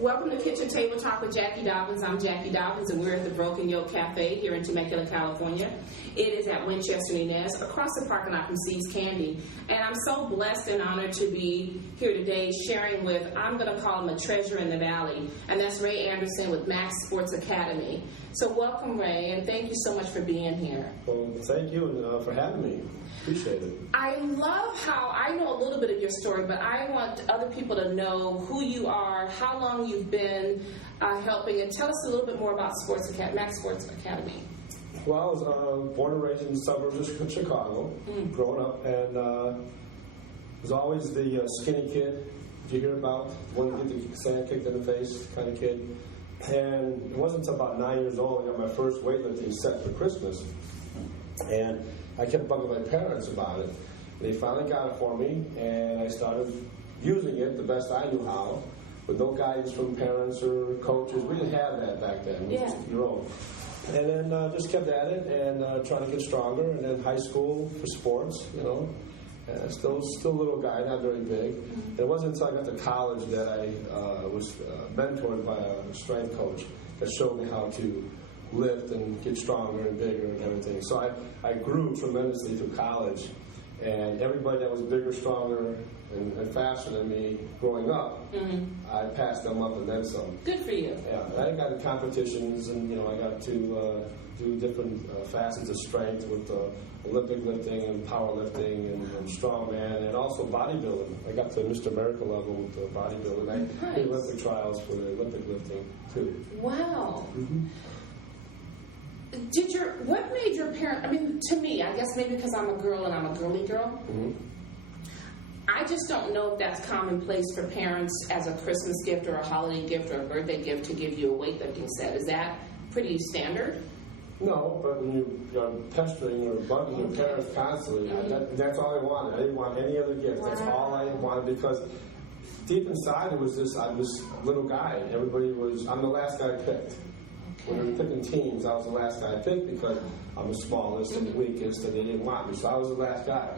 Welcome to Kitchen Table Talk with Jacqui Dobens. I'm Jacqui Dobens, and we're at the Broken Yoke Cafe here in Temecula, California. It is at Winchester Inez, across the parking lot from See's Candy. And I'm so blessed and honored to be here today sharing with, I'm going to call him a treasure in the valley, and that's Ray Anderson with Maxt Sports Academy. So welcome, Ray, and thank you so much for being here. Well, thank you for having me. Appreciate it. I love how I know a little bit of your story, but I want other people to know who you are, how long you've been helping, and tell us a little bit more about Maxt Sports Academy. Well, I was born and raised in the suburbs of Chicago, growing up, and was always the skinny kid you hear about, wanted to get the sand kicked in the face kind of kid. And it wasn't until about 9 years old I got my first weightlifting set for Christmas. And I kept bugging my parents about it. They finally got it for me, and I started using it the best I knew how, with no guidance from parents or coaches. We didn't have that back then. It was just your own. And then just kept at it and trying to get stronger. And then high school for sports, you know. Still a little guy, not very big. And it wasn't until I got to college that I was mentored by a strength coach that showed me how to lift and get stronger and bigger and everything. So I grew tremendously through college, and everybody that was bigger, stronger, and faster than me growing up, I passed them up and then some. Good for you. Yeah, I got in competitions, and I got to do different facets of strength with Olympic lifting and powerlifting and strongman, and also bodybuilding. I got to Mr. America level with bodybuilding. I did Olympic trials for the Olympic lifting too. Wow. What made your parents, to me, I guess maybe because I'm a girl and I'm a girly girl, I just don't know if that's commonplace for parents as a Christmas gift or a holiday gift or a birthday gift to give you a weightlifting set. Is that pretty standard? No, but when you're pestering or bugging your parents constantly, that's all I wanted. I didn't want any other gift. Wow. That's all I wanted, because deep inside it was this, I was a little guy. I'm the last guy picked. When we were picking teams, I was the last guy I picked because I'm the smallest and the weakest, and they didn't want me. So I was the last guy.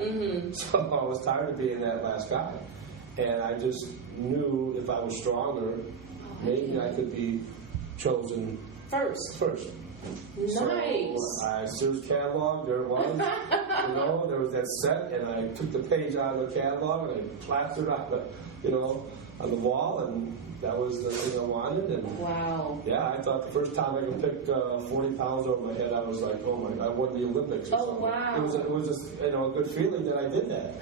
So I was tired of being that last guy. And I just knew if I was stronger, maybe I could be chosen first. Nice. So I searched catalog, there it was. There was that set, and I took the page out of the catalog and I plastered on the wall, and that was the thing I wanted. And wow. Yeah, I thought the first time I could pick 40 pounds over my head, I was like, oh my God, I won the Olympics or something. Wow. It was just, a good feeling that I did that.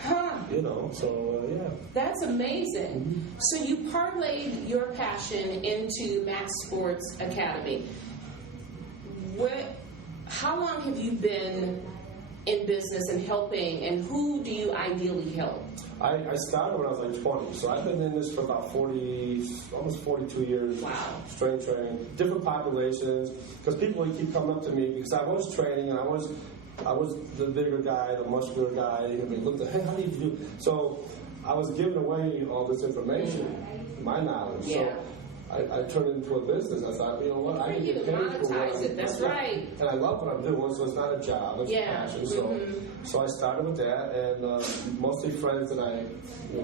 Yeah. That's amazing. So you parlayed your passion into Maxt Sports Academy. How long have you been in business and helping, and who do you ideally help? I started when I was like 20, so I've been in this for about almost 42 years. Wow. Strength training, different populations, because people keep coming up to me because I was training and I was the bigger guy, the muscular guy, and they looked at, hey, how do you do? So I was giving away all this information, my knowledge. Yeah. So I turned it into a business. I thought, you know what, I can get paid for monetize it. That's right. And I love what I'm doing, so it's not a job, it's a passion. So I started with that, and mostly friends that I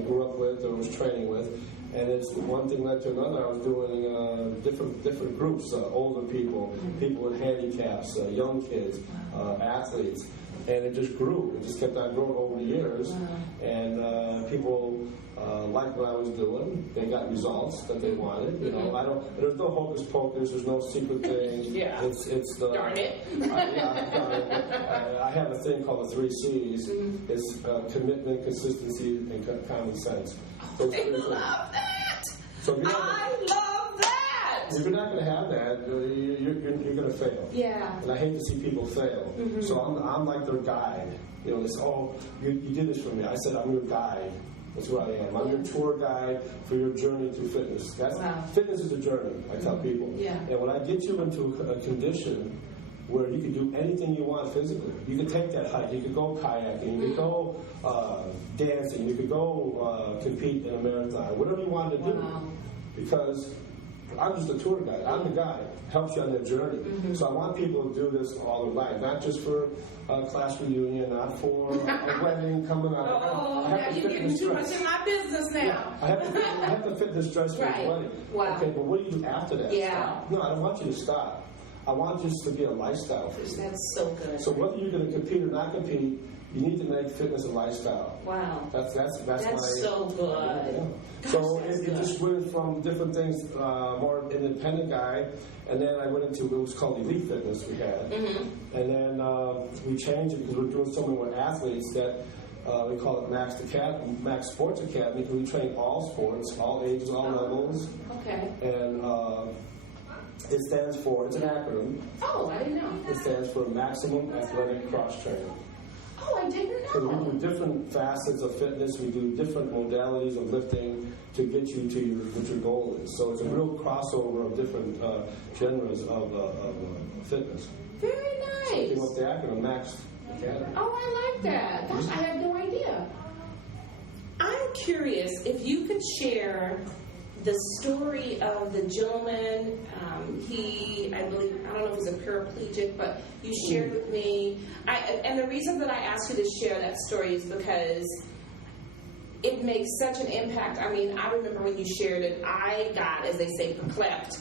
grew up with or was training with. And it's one thing led to another. I was doing different groups, older people, people with handicaps, young kids, athletes. And it just grew. It just kept on growing over the years. Wow. And people liked what I was doing. They got results that they wanted. There's no hocus pocus. There's no secret thing. Yeah. It's the darn it. I have a thing called the 3 C's. It's commitment, consistency, and common sense. I love that. So I love that. If you're not going to have that, you're going to fail. Yeah. And I hate to see people fail. So I'm like their guide. They say, oh, you did this for me. I said, I'm your guide. That's what I am. I'm your tour guide for your journey through fitness. Fitness is a journey, I tell people. Yeah. And when I get you into a condition where you can do anything you want physically, you can take that hike, you could go kayaking, you could go dancing, you could go compete in a marathon, whatever you want to do. Because I'm just a tour guide. I'm the guy. Helps you on their journey. So I want people to do this all their life, not just for a class reunion, not for a wedding coming up. Oh, now you're getting too much in my business now. Yeah, I have to fit this dress for the wedding. Wow. Okay, but what do you do after that? Yeah. Stop. No, I don't want you to stop. I want this to be a lifestyle for you. That's so good. So whether you're going to compete or not compete, you need to make fitness a lifestyle. Wow. That's so good. Yeah. Gosh, So that's it good. just went from different things, more independent guy, and then I went into what was called elite fitness we had. And then we changed it because we're doing so many more athletes that we call it Maxt Sports Academy, because we train all sports, all ages, all levels. Okay. And it stands for, it's an acronym, Oh, I didn't know. it stands for Maximum Athletic Cross Training. Oh, I didn't So know. we do different facets of fitness. We do different modalities of lifting to get you to what your goal is. So it's a real crossover of different genres of fitness. Very So we came nice. up with the acronym Maxt Academy. Oh, I like that. Gosh, I had no idea. I'm curious if you could share the story of the gentleman. I believe, I don't know if he's a paraplegic, but you shared with me. And the reason that I asked you to share that story is because it makes such an impact. I mean, I remember when you shared it, I got, as they say, perplexed.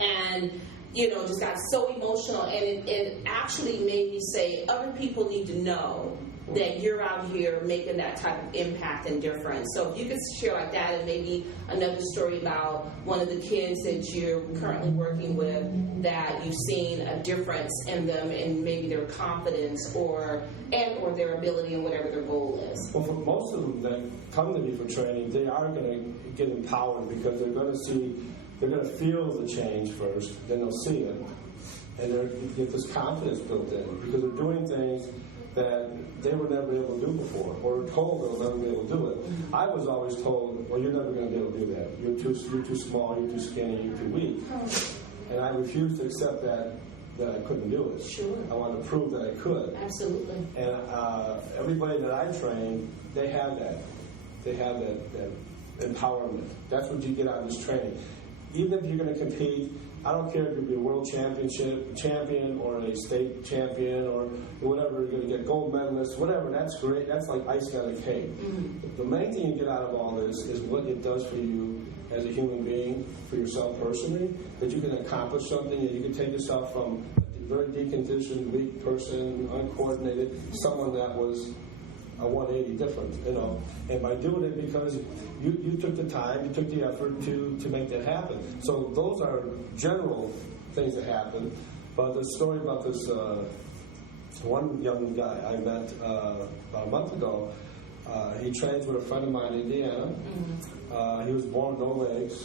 And, just got so emotional. And it actually made me say, other people need to know that you're out here making that type of impact and difference. So if you could share like that, and maybe another story about one of the kids that you're currently working with that you've seen a difference in them and maybe their confidence or their ability and whatever their goal is. Well, for most of them that come to me for training, they are going to get empowered because they're going to feel the change first, then they'll see it, and they'll get this confidence built in because they're doing things that they were never able to do before, or told they'll never be able to do it. I was always told, well, you're never going to be able to do that. You're too small, you're too skinny, you're too weak. And I refused to accept that I couldn't do it. Sure. I wanted to prove that I could. Absolutely. And everybody that I train, they have that. They have that empowerment. That's what you get out of this training. Even if you're going to compete, I don't care if you'll be a world champion or a state champion or whatever, you're going to get gold medalist, whatever, that's great. That's like icing on the cake. The main thing you get out of all this is what it does for you as a human being, for yourself personally, that you can accomplish something and you can take yourself from a very deconditioned, weak person, uncoordinated, someone that was a 180 difference, and by doing it because you took the time, you took the effort to make that happen. So those are general things that happen. But the story about this one young guy I met about a month ago, he trains with a friend of mine in Indiana. He was born with no legs.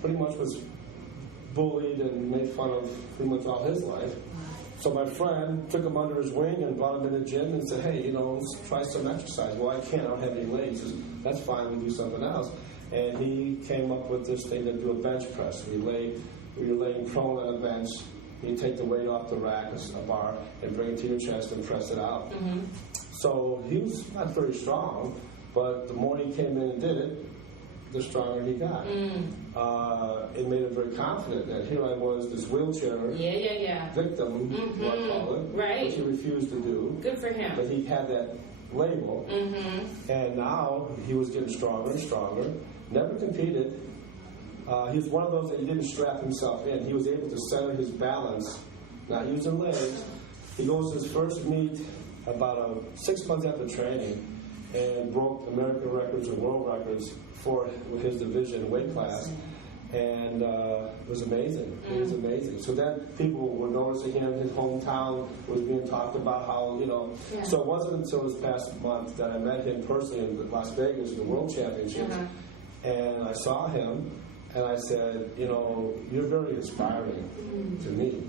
Pretty much was bullied and made fun of pretty much all his life. So my friend took him under his wing and brought him in the gym and said, hey, let's try some exercise. Well, I can't. I don't have any legs. He says, that's fine. We'll do something else. And he came up with this thing to do a bench press. You're laying prone on a bench. You take the weight off the rack, a bar, and bring it to your chest and press it out. So he was not very strong, but the more he came in and did it, the stronger he got. It made him very confident that here I was, this wheelchair victim, what I call it, right, which he refused to do. Good for him. But he had that label, and now he was getting stronger and stronger. Never competed. He was one of those that he didn't strap himself in. He was able to center his balance, not using legs. He goes to his first meet about 6 months after training and broke American records and world records for his division weight class. And it was amazing. It was amazing. So then people were noticing him. His hometown was being talked about how, Yeah. So it wasn't until this past month that I met him personally in Las Vegas, the World Championships. And I saw him, and I said, you're very inspiring to me.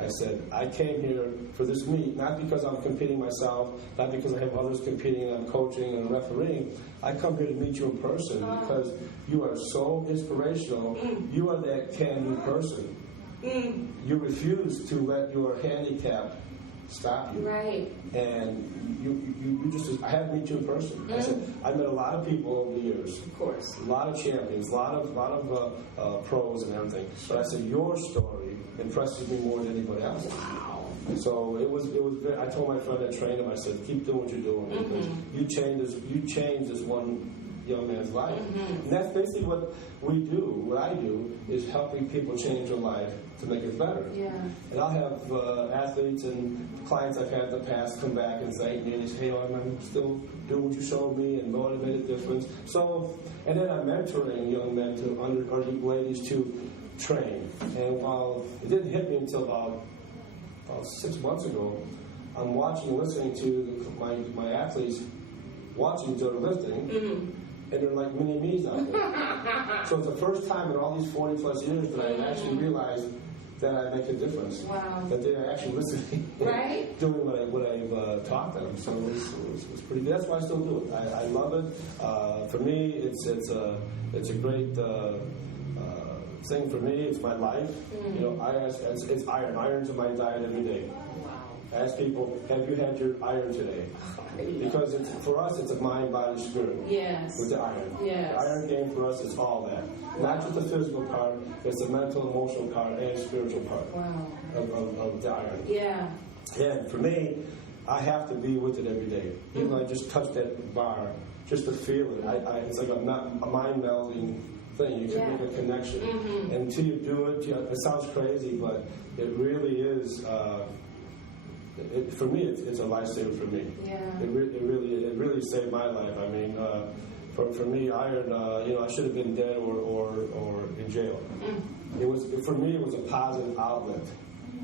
I said, I came here for this meet, not because I'm competing myself, not because I have others competing and I'm coaching and refereeing. I come here to meet you in person because you are so inspirational. You are that can-do person. You refuse to let your handicap stop you. Right. And you just, I had to meet you in person. I said, I met a lot of people over the years. Of course. A lot of champions, a lot of pros and everything. But I said, your story impresses me more than anybody else. Wow. So it was very, I told my friend that trained him, I said, keep doing what you're doing because you changed this one young man's life. And that's basically what we do, what I do, is helping people change their life to make it better. Yeah. And I'll have athletes and clients I've had in the past come back and thank me, and they say, hey, I'm still doing what you showed me, and Lord, it made a difference. So, and then I'm mentoring young men or ladies to train. And while it didn't hit me until about 6 months ago, I'm watching and listening to my athletes watching each other lifting, and they're like mini-me's out there. So it's the first time in all these 40-plus years that I actually realized that I make a difference. Wow. That they're actually listening, right? Doing what I've taught them. So it was pretty good. That's why I still do it. I love it. For me, it's a great thing for me. It's my life. You know, it's iron. Iron's in my diet every day. Ask people, have you had your iron today? Because for us, it's a mind, body, spirit. Yes. With the iron. Yes. The iron game for us is all that. Not just the physical part, it's the mental, emotional part, and spiritual part of the iron. Yeah. And for me, I have to be with it every day. Even though I just touch that bar, just to feel it. It's like a mind-melding thing. You can make a connection. And until you do it, it sounds crazy, but it really is... for me, it's a lifesaver for me. Yeah. It really saved my life. I mean, for me, iron. I should have been dead or in jail. For me, it was a positive outlet.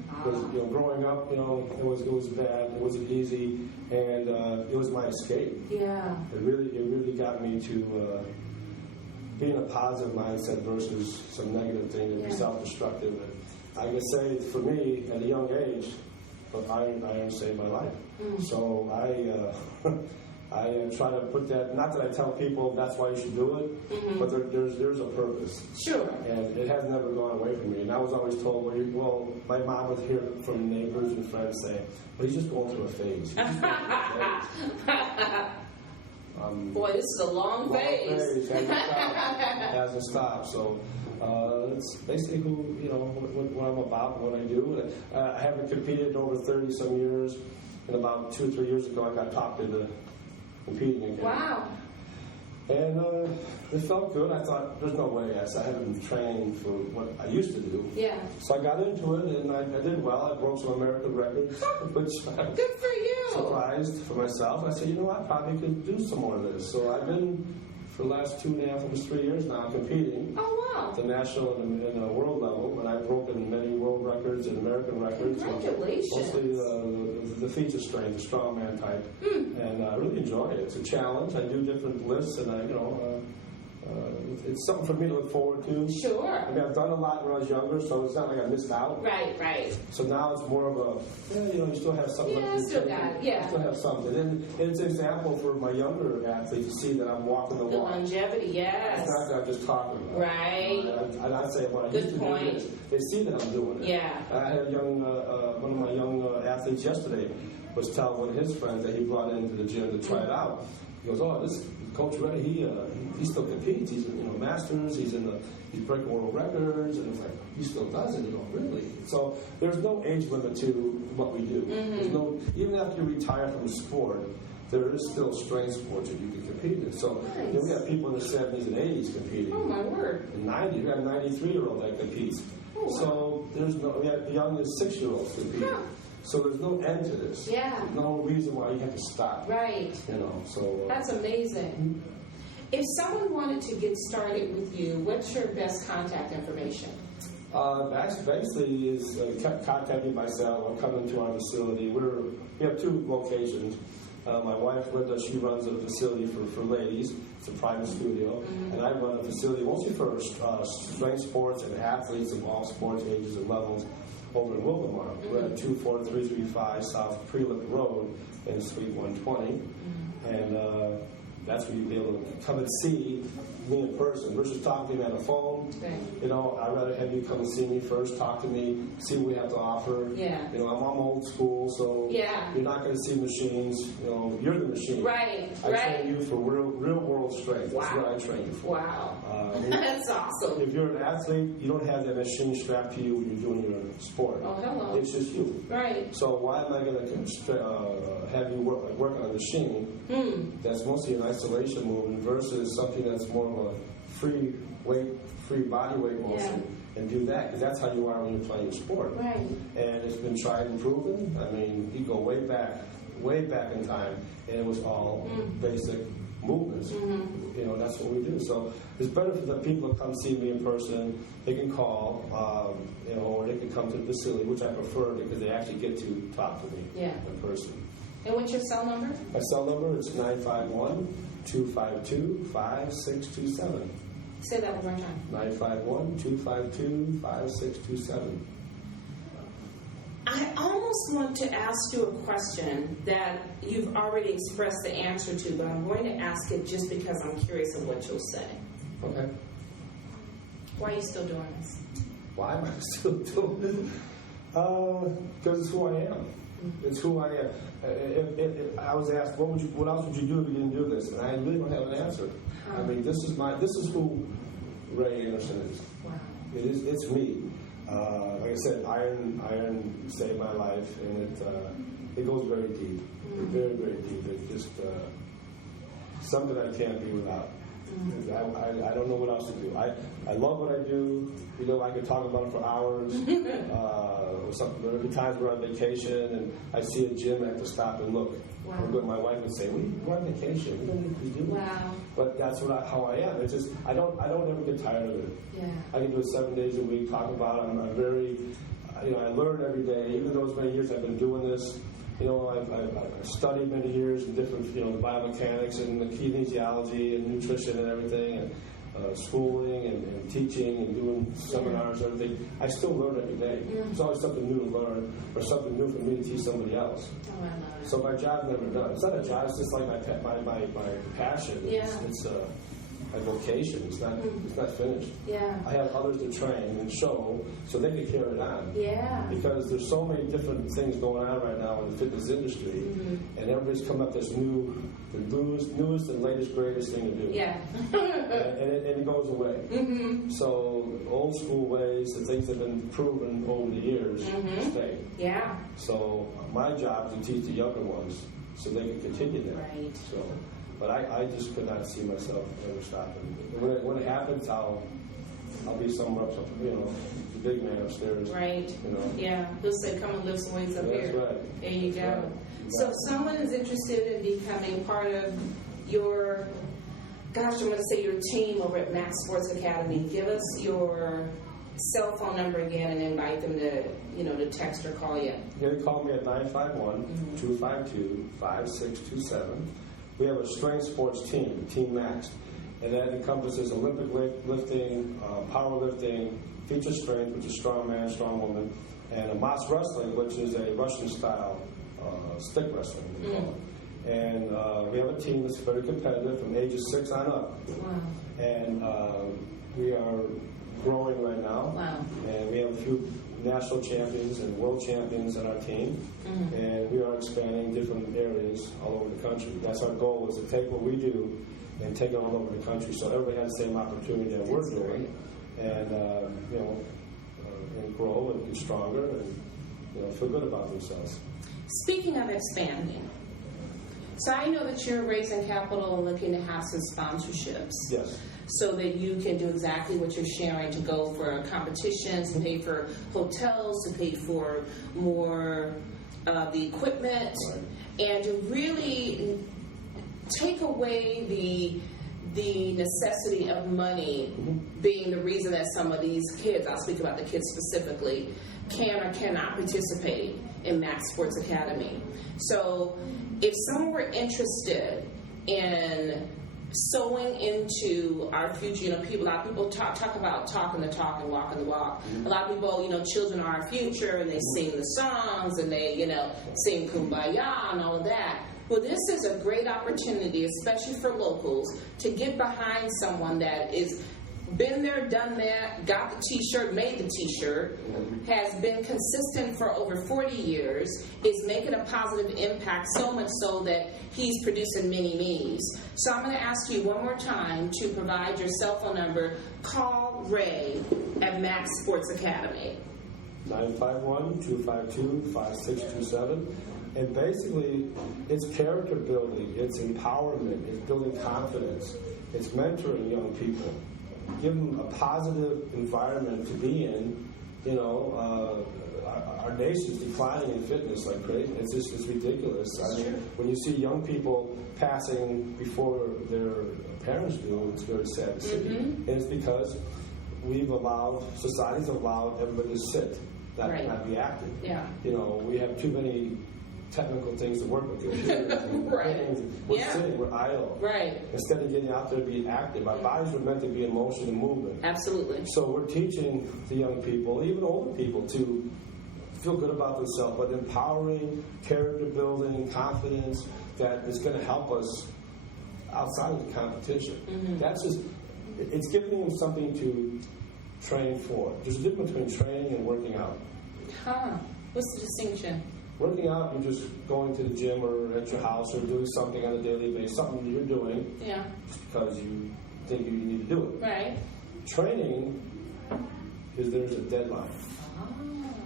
Because growing up, it was bad. It wasn't easy, and it was my escape. Yeah. It really got me to be in a positive mindset versus some negative thing that be self-destructive. And I can say, for me, at a young age. But iron saved my life. So I try to put that, not that I tell people that's why you should do it, but there's a purpose. Sure. And it has never gone away from me. And I was always told, my mom would hear from neighbors and friends say, well, he's just going through a phase. Boy, this is a long phase. Hasn't stopped. So it's basically what I'm about, what I do. I haven't competed in over 30-some years, and about 2 or 3 years ago, I got talked into competing again. Wow. And it felt good. I thought, there's no way. I haven't trained for what I used to do. Yeah. So I got into it, and I did well. I broke some American records, which good for you. Surprised for myself. I said, I probably could do some more of this. So I've been, for the last 2.5, almost 3 years now, competing. Oh, wow. At the national and the world level, and I've broken many world records and American records. Congratulations. Mostly the feature strength, the strongman type. And I really enjoy it. It's a challenge. I do different lifts, and it's something for me to look forward to. Sure. I mean, I've done a lot when I was younger, so it's not like I missed out. Right. So now it's more of a, you still have something. Yeah, still got it. Yeah. Still have something. And it's an example for my younger athletes to see that I'm walking the walk. The longevity, yes. It's not that I'm just talking about it. Right. And I say what I used to do is, they see that I'm doing it. Yeah. I had one of my young athletes yesterday was telling one of his friends that he brought into the gym to try it out. He goes, this Coach Reddy, he still competes. He's masters. He's breaking world records, and it's like he still does it. You go, really? So there's no age limit to what we do. There's no, even after you retire from the sport, there is still strength sports that you can compete in. So we have people in the 70s and 80s competing. Oh my word! In 90, we have a 93-year-old that competes. Oh, wow. So we have the youngest 6-year-olds competing. Huh. So there's no end to this. Yeah. There's no reason why you have to stop. Right. So... That's amazing. If someone wanted to get started with you, what's your best contact information? Basically is contact me by cell or come into our facility. We have 2 locations. My wife, Linda, she runs a facility for ladies. It's a private studio. And I run a facility mostly for strength sports and athletes of all sports, ages, and levels. Over in Wildomar. We're at 24335 South Prelip Road in Suite 120. And that's where you'll be able to come and see me in person versus talking to me on the phone. Right. You know, I'd rather have you come and see me first, talk to me, see what we have to offer. Yeah. You know, I'm old school, so Yeah. you're not going to see machines. You know, you're the machine. Right. I train you for real world strength. Wow. That's what I train you for. Wow. That's awesome. If you're an athlete, you don't have that machine strapped to you when you're doing your sport. Oh, hello. It's just you. Right. So why am I going to have you work on a machine that's mostly an isolation movement versus something that's more of a free body weight motion, and do that, because that's how you are when you're playing sport. Right. And it's been tried and proven. I mean, you go way back in time, and it was all basic movements. You know, that's what we do. So it's better for the people to come see me in person. They can call, you know, or they can come to the facility, which I prefer because they actually get to talk to me in person. And what's your cell number? My cell number is 951-252-5627. Say that one more time. 951-252-5627. I almost want to ask you a question that you've already expressed the answer to, but I'm going to ask it just because I'm curious of what you'll say. Okay. Why are you still doing this? Why am I still doing this? Because it's who I am. It's who I am. If I was asked, what else would you do if you didn't do this? And I really don't have an answer. I mean, this is who Ray Anderson is. Wow. It's me. Like I said, iron saved my life, and it goes very deep, very deep. It's just something I can't be without. I don't know what else to do. I love what I do. You know, I could talk about it for hours. There'll be times we're on vacation and I see a gym, I have to stop and look. Wow. My wife would say, "We're on vacation. We don't need to do it." Wow. But that's how I am. It's just I don't ever get tired of it. Yeah. I can do it 7 days a week. Talk about it. I'm very, you know, I learn every day. Even though as many years I've been doing this, you know, I've studied many years in different, you know, biomechanics and the kinesiology and nutrition and everything, and schooling and teaching and doing seminars and everything. I still learn every day. There's always something new to learn or something new for me to teach somebody else. Oh, I love it. So my job's never done. It's not a job. It's just like my passion. Yeah. It's my vocation. It's not finished. Yeah. I have others to train and show so they can carry it on. Yeah. Because there's so many different things going on right now in the fitness industry, and everybody's come up with this newest and latest, greatest thing to do. Yeah. and it goes away. So old school ways, the things that have been proven over the years, stay. Yeah. So my job is to teach the younger ones so they can continue that. Right. So, but I just could not see myself ever stopping. When it happens, I'll be somewhere up, you know, the big man upstairs. Right. You know. Yeah. He'll say, "Come and lift some weights up here." That's right. There you go. Right. So if someone is interested in becoming part of your, I'm going to say your team over at Maxt Sports Academy, give us your cell phone number again and invite them to, you know, to text or call you. You can call me at 951-252-5627. We have a strength sports team, Team Maxt, and that encompasses Olympic lifting, powerlifting, feature strength, which is strong man, strong woman, and a Maxt wrestling, which is a Russian-style stick wrestling, we call it. And we have a team that's very competitive from ages 6 on up. Wow. And we are growing right now. Wow. And we have a few national champions and world champions on our team. And we are expanding different areas all over the country. That's our goal, is to take what we do and take it all over the country so everybody has the same opportunity that we're doing. And, you know, and grow and get stronger and, you know, feel good about themselves. Speaking of expanding, so I know that you're raising capital and looking to have some sponsorships. Yes. So that you can do exactly what you're sharing, to go for competitions, to pay for hotels, to pay for more of the equipment, and to really take away the necessity of money being the reason that some of these kids, I'll speak about the kids specifically, can or cannot participate in Maxt Sports Academy. So if someone were interested in sowing into our future, you know, a lot of people talk about talking the talk and walking the walk. A lot of people, you know, children are our future, and they sing the songs and they, you know, sing Kumbaya and all of that. Well, this is a great opportunity, especially for locals, to get behind someone that is been there, done that, got the T-shirt, made the T-shirt, has been consistent for over 40 years, is making a positive impact, so much so that he's producing many me's. So I'm going to ask you one more time to provide your cell phone number. Call Ray at Maxt Sports Academy. 951-252-5627. And basically, it's character building, it's empowerment, it's building confidence, it's mentoring young people. Give them a positive environment to be in. You know, our nation's declining in fitness like crazy. It's ridiculous. I mean, when you see young people passing before their parents do, it's very sad to see. And it's because society's allowed everybody to sit, not be active. Yeah. You know, we have too many technical things to work with computers. We're sitting, we're idle. Right. Instead of getting out there to be active. Our bodies were meant to be in motion and movement. Absolutely. So we're teaching the young people, even older people, to feel good about themselves, but empowering, character building, confidence that is going to help us outside of the competition. That's just, it's giving them something to train for. There's a difference between training and working out. What's the distinction? Working out, you're just going to the gym or at your house or doing something on a daily basis, something that you're doing just because you think you need to do it. Right. Training is there's a deadline.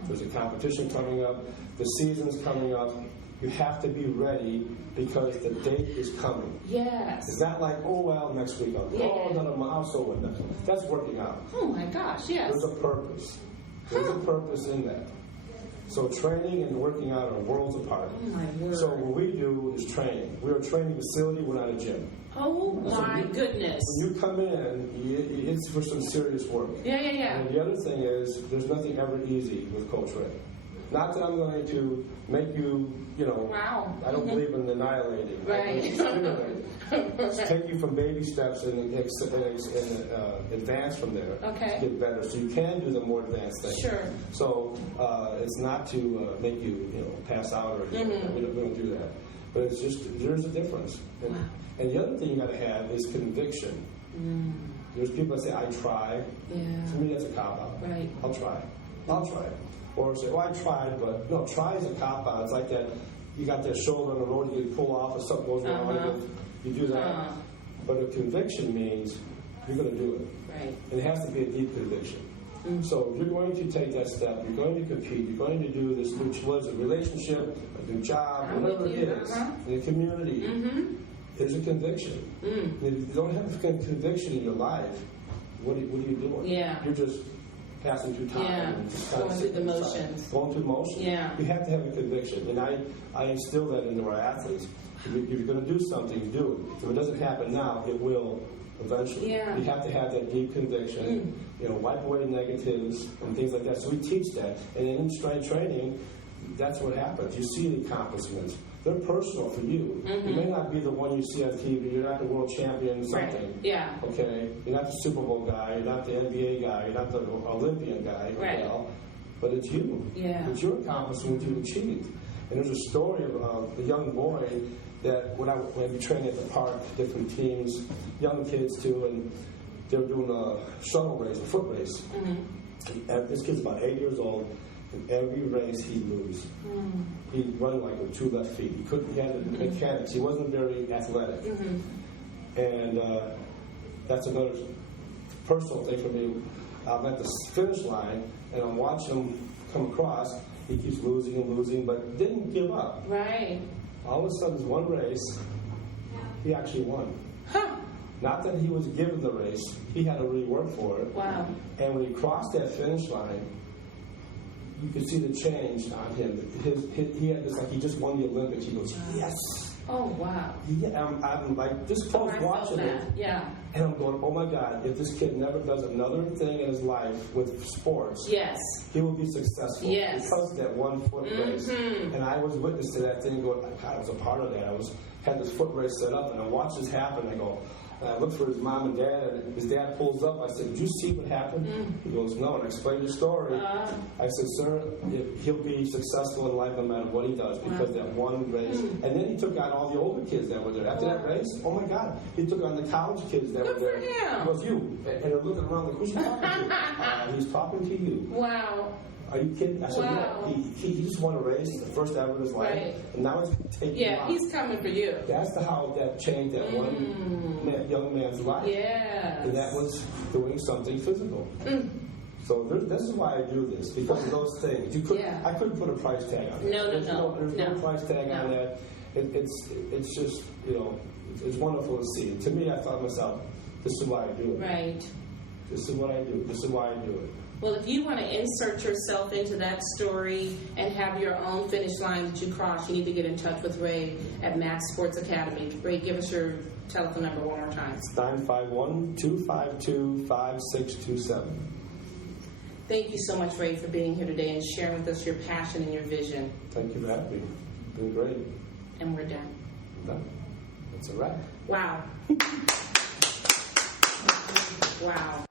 There's a competition coming up. The season's coming up. You have to be ready because the date is coming. Yes. It's not like, oh, well, next week I'll do. Oh, another month, I'll so with that. That's working out. Oh, my gosh, yes. There's a purpose. There's a purpose in that. So training and working out are worlds apart. Oh my word. So what we do is training. We're a training facility, we're not a gym. Oh my goodness. When you come in, it's for some serious work. Yeah. And the other thing is, there's nothing ever easy with Coach Ray. Not that I'm going to make you, wow. I don't believe in annihilating. Right. Take you from baby steps and advance from there to get better. So you can do the more advanced things. Sure. So it's not to make you, pass out or anything. We don't do that. But it's just, there's a difference. And, wow. And the other thing you got to have is conviction. There's people that say, I try. Yeah. To me, that's a cop-out. Right. I'll try. Or say, I tried, but no, try is a cop-out. It's like that, you got that shoulder on the road, you can pull off if something goes wrong, you do that. But a conviction means you're going to do it. Right. And it has to be a deep conviction. So if you're going to take that step, you're going to compete, you're going to do this new relationship, a new job, whatever it is, in the community, there's a conviction. If you don't have a conviction in your life, what are you doing? Yeah. You're just passing through time. And just going through the motions. Going through motions. Yeah. You have to have a conviction. And I instill that into our athletes. If you're going to do something, do it. If it doesn't happen now, it will eventually. Yeah. You have to have that deep conviction. Wipe away negatives and things like that. So we teach that. And in strength training, that's what happens. You see the accomplishments. They're personal for you. You may not be the one you see on TV. You're not the world champion something. Right. Yeah. Okay? You're not the Super Bowl guy. You're not the NBA guy. You're not the Olympian guy. Right. But it's you. Yeah. It's your accomplishment you've achieved. And there's a story of a young boy that when I'd be training at the park, different teams, young kids too, and they were doing a shuttle race, a foot race. And this kid's about 8 years old. In every race, he'd lose. He'd run like with 2 left feet. He had the mechanics. He wasn't very athletic. And that's another personal thing for me. I'm at the finish line, and I'm watching him come across. He keeps losing and losing, but didn't give up. Right. All of a sudden, one race, he actually won. Not that he was given the race. He had to really work for it. Wow. And when he crossed that finish line, you could see the change on him. He had this, like he just won the Olympics. He goes, yes. Oh, wow. Yeah, I'm like this close watching it. Yeah. And I'm going, oh my God, if this kid never does another thing in his life with sports, he will be successful. Yes. Because of that one foot race. And I was witness to that thing going, God, I was a part of that. Had this foot race set up, and I watched this happen. I go, And I looked for his mom and dad, and his dad pulls up. I said, "Did you see what happened?" He goes, "No." And I explained the story. I said, "Sir, he'll be successful in life no matter what he does because that one race." And then he took on all the older kids that were there. After that race, oh my God, he took on the college kids that were there. Good for him. He goes, "You." And they're looking around like, "Who's he talking to?" He's talking to you. Wow. Are you kidding? I said, Wow. "Yeah." He just won a race, the first ever in his life, Right. and now he's taking Yeah, off. he's coming for you. That's how that changed that one young man's life. Yes. And that was doing something physical. So this is why I do this, because of those things. I couldn't put a price tag on it. No. There's no price tag on that. It's just, it's wonderful to see. And to me, I thought to myself, this is why I do it. Right. This is what I do. This is why I do it. Well, if you want to insert yourself into that story and have your own finish line that you cross, you need to get in touch with Ray at Maxt Sports Academy. Ray, give us your telephone number one more time. It's 951-252-5627. Thank you so much, Ray, for being here today and sharing with us your passion and your vision. Thank you for having me. It's been great. And we're done. I'm done. It's a wrap. Wow. Wow.